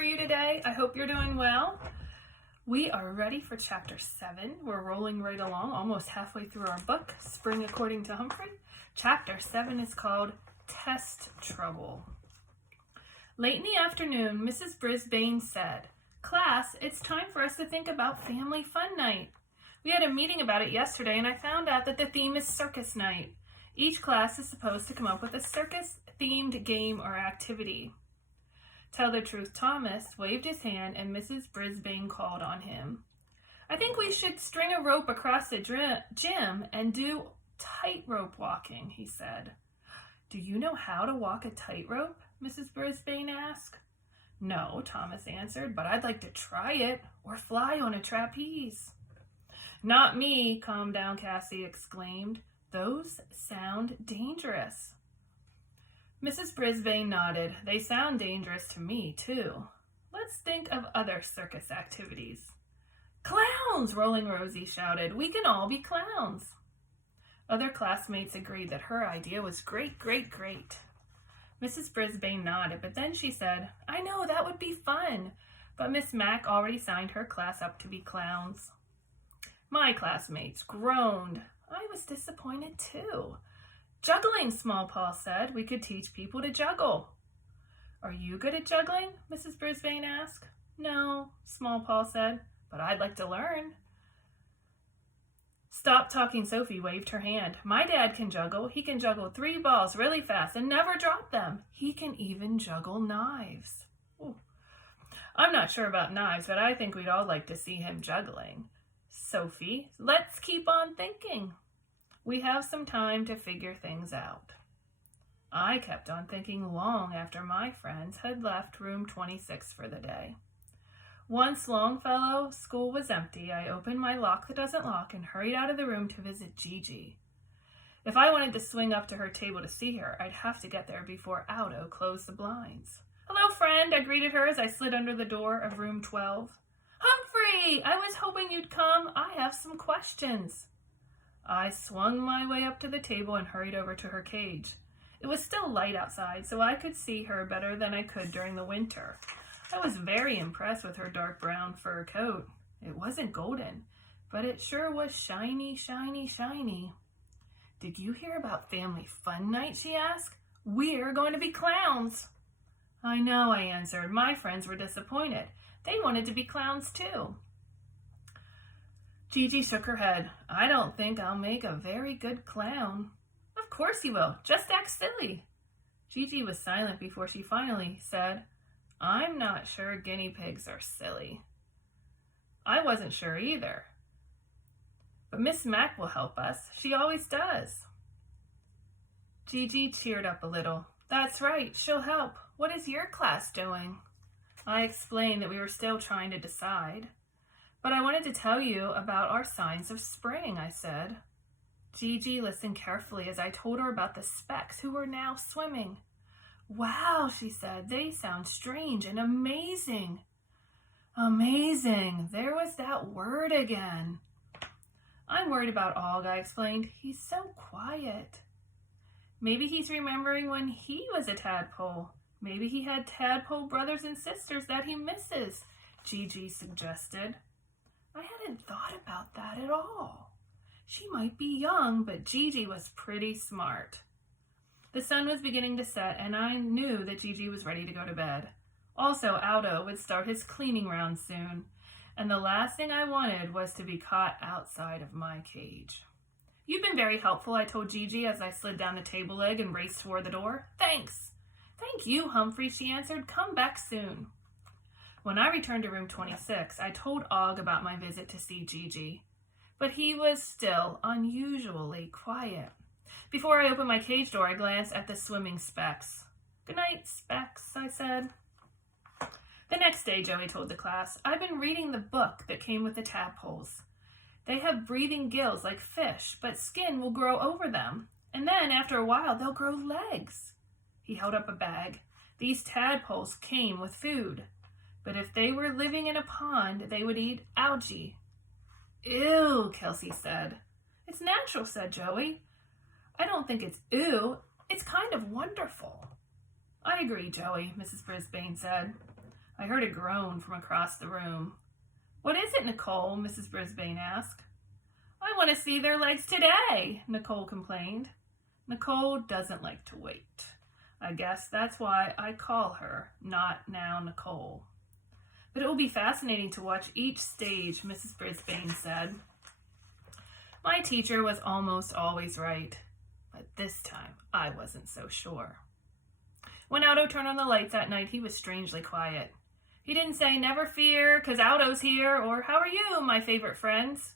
are you today? I hope you're doing well. We are ready for Chapter 7. We're rolling right along, almost halfway through our book, Spring According to Humphrey. Chapter 7 is called Test Trouble. Late in the afternoon, Mrs. Brisbane said, "Class, it's time for us to think about Family Fun Night. We had a meeting about it yesterday, and I found out that the theme is Circus Night. Each class is supposed to come up with a circus-themed game or activity." Tell the truth, Thomas waved his hand, and Mrs. Brisbane called on him. "I think we should string a rope across the gym and do tightrope walking," he said. "Do you know how to walk a tightrope?" Mrs. Brisbane asked. "No," Thomas answered, "but I'd like to try it, or fly on a trapeze." "Not me," Calm Down Cassie exclaimed. "Those sound dangerous." Mrs. Brisbane nodded. "They sound dangerous to me, too. Let's think of other circus activities." "Clowns!" Rolling Rosie shouted. "We can all be clowns." Other classmates agreed that her idea was great. Mrs. Brisbane nodded, but then she said, "I know, that would be fun." But Miss Mack already signed her class up to be clowns. My classmates groaned. I was disappointed, too. "Juggling," Small Paw said. "We could teach people to juggle." "Are you good at juggling?" Mrs. Brisbane asked. "No," Small Paw said, "but I'd like to learn." "Stop talking," Sophie waved her hand. "My dad can juggle. He can juggle 3 balls really fast and never drop them. He can even juggle knives." Ooh. "I'm not sure about knives, but I think we'd all like to see him juggling." "Sophie, let's keep on thinking. We have some time to figure things out." I kept on thinking long after my friends had left room 26 for the day. Once Longfellow school was empty, I opened my Lock That Doesn't Lock and hurried out of the room to visit Gigi. If I wanted to swing up to her table to see her, I'd have to get there before Aldo closed the blinds. "Hello, friend," I greeted her as I slid under the door of room 12. "Humphrey, I was hoping you'd come. I have some questions." I swung my way up to the table and hurried over to her cage. It was still light outside, so I could see her better than I could during the winter. I was very impressed with her dark brown fur coat. It wasn't golden, but it sure was shiny. "Did you hear about Family Fun Night?" she asked. "We're going to be clowns." "I know," I answered. "My friends were disappointed. They wanted to be clowns too." Gigi shook her head. "I don't think I'll make a very good clown." "Of course you will. Just act silly." Gigi was silent before she finally said, "I'm not sure guinea pigs are silly." I wasn't sure either. "But Miss Mack will help us. She always does." Gigi cheered up a little. "That's right. She'll help. What is your class doing?" I explained that we were still trying to decide. "But I wanted to tell you about our signs of spring," I said. Gigi listened carefully as I told her about the specks who were now swimming. "Wow," she said, "they sound strange and amazing." Amazing. There was that word again. "I'm worried about Og," I explained. "He's so quiet." "Maybe he's remembering when he was a tadpole. Maybe he had tadpole brothers and sisters that he misses," Gigi suggested. I hadn't thought about that at all. She might be young, but Gigi was pretty smart. The sun was beginning to set, and I knew that Gigi was ready to go to bed. Also, Aldo would start his cleaning round soon, and the last thing I wanted was to be caught outside of my cage. "You've been very helpful," I told Gigi as I slid down the table leg and raced toward the door. "Thanks." "Thank you, Humphrey," she answered. "Come back soon." When I returned to room 26, I told Og about my visit to see Gigi, but he was still unusually quiet. Before I opened my cage door, I glanced at the swimming specks. "Good night, Specs," I said. The next day, Joey told the class, "I've been reading the book that came with the tadpoles. They have breathing gills like fish, but skin will grow over them, and then after a while they'll grow legs." He held up a bag. "These tadpoles came with food. But if they were living in a pond, they would eat algae." "Ew," Kelsey said. "It's natural," said Joey. "I don't think it's ew. It's kind of wonderful." "I agree, Joey," Mrs. Brisbane said. I heard a groan from across the room. "What is it, Nicole?" Mrs. Brisbane asked. "I want to see their legs today," Nicole complained. Nicole doesn't like to wait. I guess that's why I call her Not Now Nicole. "But it will be fascinating to watch each stage," Mrs. Brisbane said. My teacher was almost always right, but this time I wasn't so sure. When Aldo turned on the lights that night, he was strangely quiet. He didn't say, "Never fear, 'cause Aldo's here," or "How are you, my favorite friends?"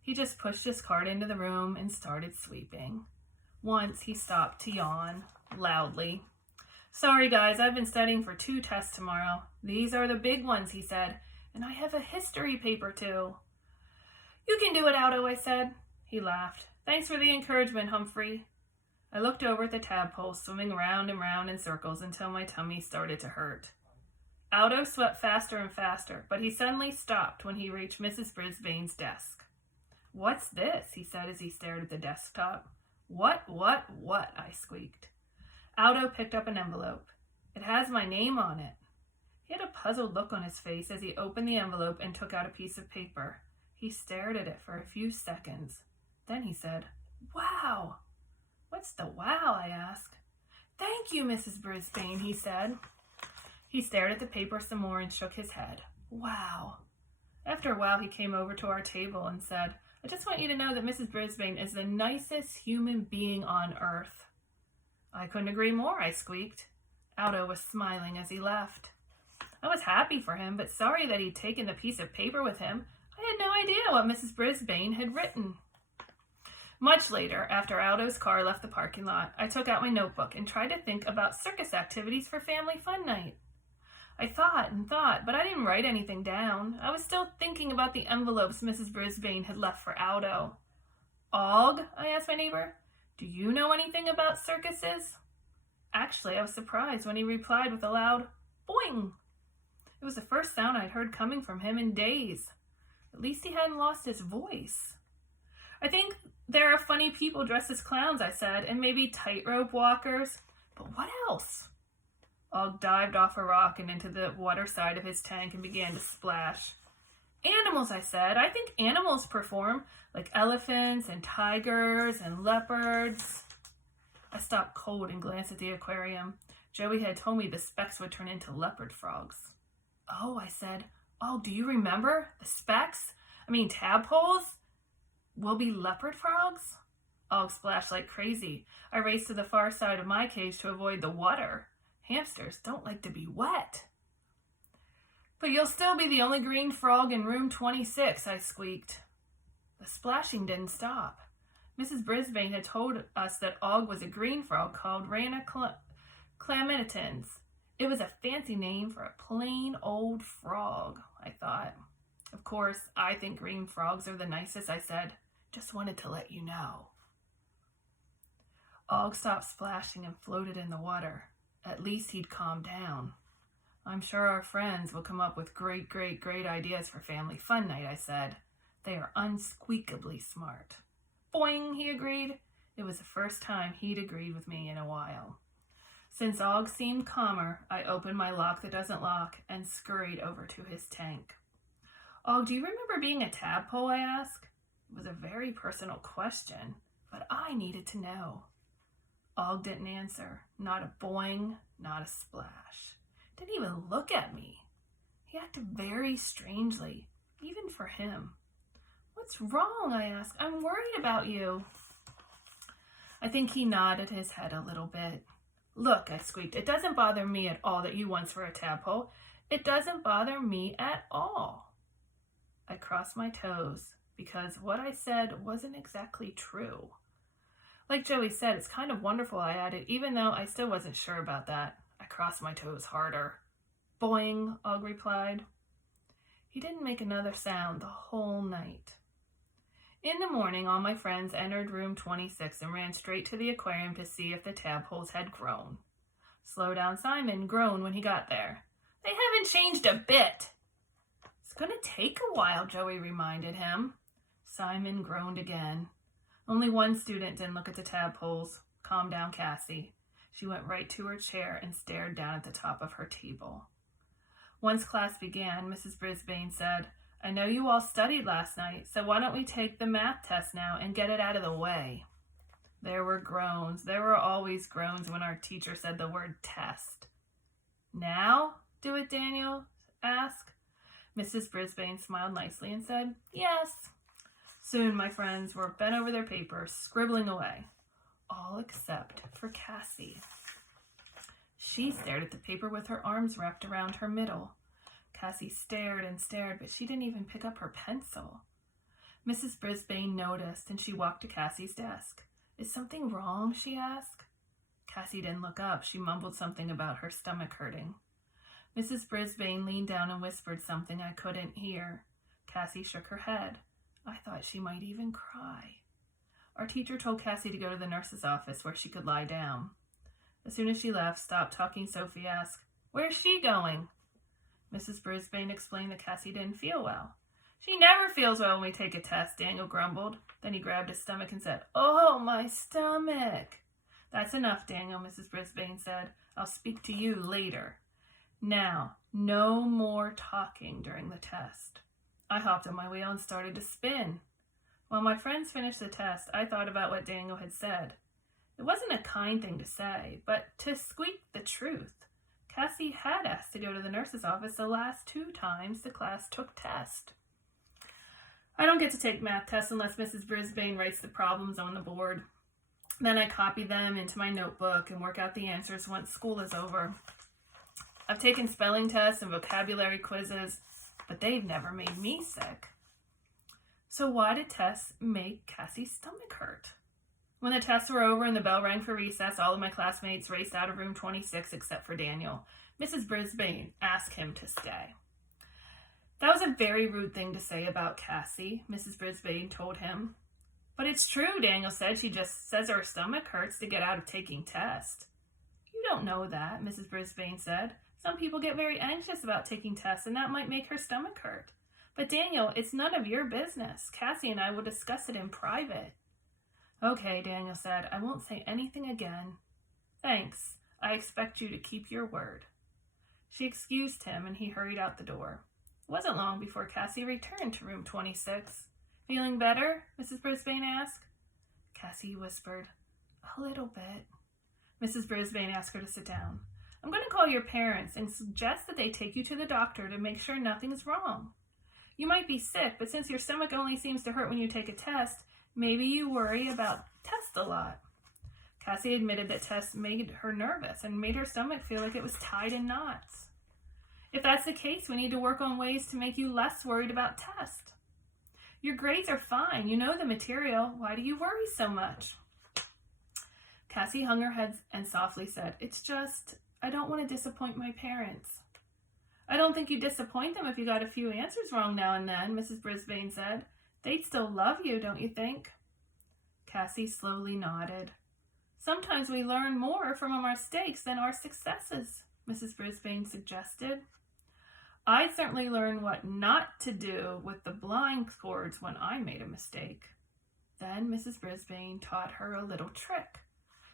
He just pushed his cart into the room and started sweeping. Once he stopped to yawn loudly. "Sorry, guys, I've been studying for 2 tests tomorrow. These are the big ones," he said, "and I have a history paper too." "You can do it, Aldo," I said. He laughed. "Thanks for the encouragement, Humphrey." I looked over at the tadpole swimming round and round in circles until my tummy started to hurt. Aldo swept faster and faster, but he suddenly stopped when he reached Mrs. Brisbane's desk. "What's this?" he said as he stared at the desktop. What, I squeaked. Aldo picked up an envelope. "It has my name on it." He had a puzzled look on his face as he opened the envelope and took out a piece of paper. He stared at it for a few seconds. Then he said, "Wow." "What's the wow?" I asked. "Thank you, Mrs. Brisbane," he said. He stared at the paper some more and shook his head. "Wow." After a while, he came over to our table and said, "I just want you to know that Mrs. Brisbane is the nicest human being on earth." "I couldn't agree more," I squeaked. Aldo was smiling as he left. I was happy for him, but sorry that he'd taken the piece of paper with him. I had no idea what Mrs. Brisbane had written. Much later, after Aldo's car left the parking lot, I took out my notebook and tried to think about circus activities for family fun night. I thought and thought, but I didn't write anything down. I was still thinking about the envelopes Mrs. Brisbane had left for Aldo. "Og," I asked my neighbor, "do you know anything about circuses?" Actually, I was surprised when he replied with a loud boing. It was the first sound I'd heard coming from him in days. At least he hadn't lost his voice. "I think there are funny people dressed as clowns," I said, "and maybe tightrope walkers. But what else?" Og dived off a rock and into the water side of his tank and began to splash. "Animals," I said. "I think animals perform, like elephants and tigers and leopards." I stopped cold and glanced at the aquarium. Joey had told me the specks would turn into leopard frogs. "Oh," I said. "Oh, do you remember? The specks? Tadpoles? Will be leopard frogs?" Og splashed like crazy. I raced to the far side of my cage to avoid the water. Hamsters don't like to be wet. "But you'll still be the only green frog in room 26, I squeaked. The splashing didn't stop. Mrs. Brisbane had told us that Og was a green frog called Rana clamitans. It was a fancy name for a plain old frog, I thought. "Of course, I think green frogs are the nicest," I said. "Just wanted to let you know." Og stopped splashing and floated in the water. At least he'd calmed down. "I'm sure our friends will come up with great ideas for family fun night," I said. "They are unsqueakably smart." "Boing," he agreed. It was the first time he'd agreed with me in a while. Since Og seemed calmer, I opened my lock that doesn't lock and scurried over to his tank. "Og, do you remember being a tadpole?" I asked. It was a very personal question, but I needed to know. Og didn't answer. Not a boing, not a splash. Didn't even look at me. He acted very strangely, even for him. "What's wrong?" I asked. "I'm worried about you." I think he nodded his head a little bit. "Look," I squeaked, "it doesn't bother me at all that you once were a tadpole. It doesn't bother me at all." I crossed my toes because what I said wasn't exactly true. Like Joey said, it's kind of wonderful, I added, even though I still wasn't sure about that. I crossed my toes harder. "Boing," Og replied. He didn't make another sound the whole night. In the morning, all my friends entered room 26 and ran straight to the aquarium to see if the tadpoles had grown. Slow Down Simon groaned when he got there. "They haven't changed a bit." "It's going to take a while," Joey reminded him. Simon groaned again. Only one student didn't look at the tadpoles. Calm down, Cassie. She went right to her chair and stared down at the top of her table. Once class began, Mrs. Brisbane said, "I know you all studied last night, so why don't we take the math test now and get it out of the way?" There were groans. There were always groans when our teacher said the word test. "Now, do it, Daniel?" asked. Mrs. Brisbane smiled nicely and said, "Yes." Soon my friends were bent over their papers, scribbling away, all except for Cassie. She stared at the paper with her arms wrapped around her middle. Cassie stared and stared, but she didn't even pick up her pencil. Mrs. Brisbane noticed, and she walked to Cassie's desk. "Is something wrong?" she asked. Cassie didn't look up. She mumbled something about her stomach hurting. Mrs. Brisbane leaned down and whispered something I couldn't hear. Cassie shook her head. I thought she might even cry. Our teacher told Cassie to go to the nurse's office where she could lie down. As soon as she left, "Stop talking," Sophie asked. "Where's she going?" Mrs. Brisbane explained that Cassie didn't feel well. "She never feels well when we take a test," Daniel grumbled. Then he grabbed his stomach and said, "Oh, my stomach." "That's enough, Daniel," Mrs. Brisbane said. "I'll speak to you later. Now, no more talking during the test." I hopped on my wheel and started to spin. While my friends finished the test, I thought about what Daniel had said. It wasn't a kind thing to say, but to squeak the truth. Cassie had asked to go to the nurse's office the last 2 times the class took test. I don't get to take math tests unless Mrs. Brisbane writes the problems on the board. Then I copy them into my notebook and work out the answers once school is over. I've taken spelling tests and vocabulary quizzes, but they've never made me sick. So why did tests make Cassie's stomach hurt? When the tests were over and the bell rang for recess, all of my classmates raced out of room 26 except for Daniel. Mrs. Brisbane asked him to stay. "That was a very rude thing to say about Cassie," Mrs. Brisbane told him. "But it's true," Daniel said. "She just says her stomach hurts to get out of taking tests." "You don't know that," Mrs. Brisbane said. "Some people get very anxious about taking tests, and that might make her stomach hurt. But Daniel, it's none of your business. Cassie and I will discuss it in private." "Okay," Daniel said. "I won't say anything again." "Thanks. I expect you to keep your word." She excused him, and he hurried out the door. It wasn't long before Cassie returned to room 26. "Feeling better?" Mrs. Brisbane asked. Cassie whispered, "A little bit." Mrs. Brisbane asked her to sit down. "I'm going to call your parents and suggest that they take you to the doctor to make sure nothing's wrong. You might be sick, but since your stomach only seems to hurt when you take a test, maybe you worry about tests a lot." Cassie admitted that tests made her nervous and made her stomach feel like it was tied in knots. "If that's the case, we need to work on ways to make you less worried about tests. Your grades are fine. You know the material. Why do you worry so much?" Cassie hung her head and softly said, "It's just, I don't want to disappoint my parents." "I don't think you disappoint them if you got a few answers wrong now and then," Mrs. Brisbane said. "They'd still love you, don't you think?" Cassie slowly nodded. "Sometimes we learn more from our mistakes than our successes," Mrs. Brisbane suggested. "I certainly learned what not to do with the blind cords when I made a mistake." Then Mrs. Brisbane taught her a little trick.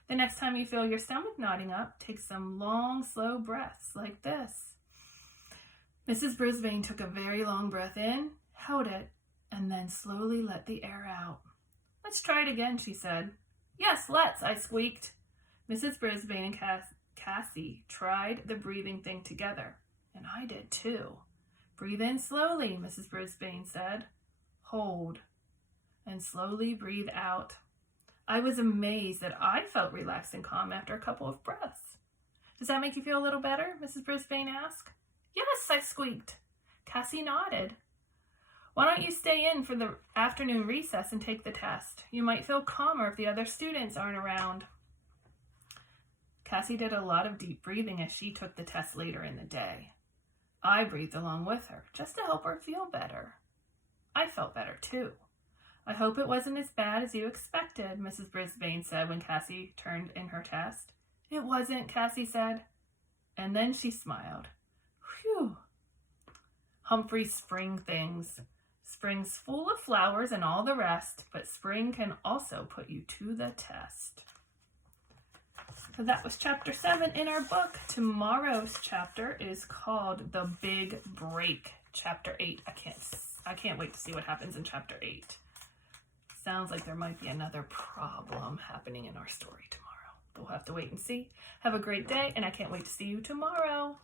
"The next time you feel your stomach knotting up, take some long, slow breaths like this." Mrs. Brisbane took a very long breath in, held it, and then slowly let the air out. "Let's try it again," she said. "Yes, let's," I squeaked. Mrs. Brisbane and Cassie tried the breathing thing together, and I did too. "Breathe in slowly," Mrs. Brisbane said. "Hold, and slowly breathe out." I was amazed that I felt relaxed and calm after a couple of breaths. "Does that make you feel a little better?" Mrs. Brisbane asked. "Yes," I squeaked. Cassie nodded. "Why don't you stay in for the afternoon recess and take the test? You might feel calmer if the other students aren't around." Cassie did a lot of deep breathing as she took the test later in the day. I breathed along with her, just to help her feel better. I felt better too. "I hope it wasn't as bad as you expected," Mrs. Brisbane said when Cassie turned in her test. "It wasn't," Cassie said. And then she smiled. "Phew." Humphrey's spring things. Spring's full of flowers and all the rest, but spring can also put you to the test. So that was chapter 7 in our book. Tomorrow's chapter is called The Big Break, chapter 8. I can't wait to see what happens in chapter 8. Sounds like there might be another problem happening in our story tomorrow. We'll have to wait and see. Have a great day, and I can't wait to see you tomorrow.